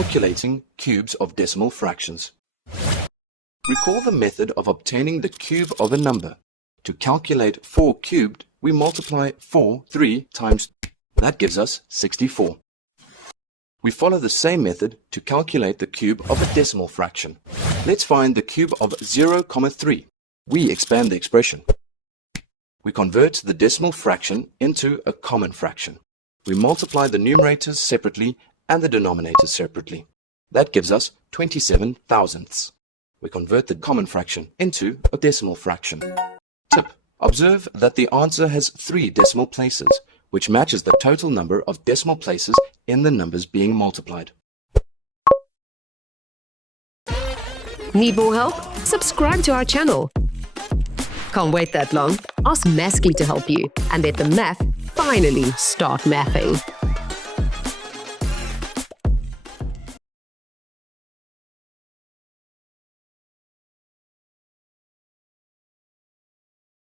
Calculating cubes of decimal fractions. Recall the method of obtaining the cube of a number. To calculate 4 cubed, we multiply 4 3 times 2. That gives us 64. We follow the same method to calculate the cube of a decimal fraction. Let's find the cube of 0,3. We expand the expression. We convert the decimal fraction into a common fraction. We multiply the numerators separately and the denominators separately. That gives us 27 thousandths. We convert the common fraction into a decimal fraction. Tip: observe that the answer has 3 decimal places, which matches the total number of decimal places in the numbers being multiplied. Need more help? Subscribe to our channel. Can't wait that long? Ask Maskly to help you and let the math finally start mathing.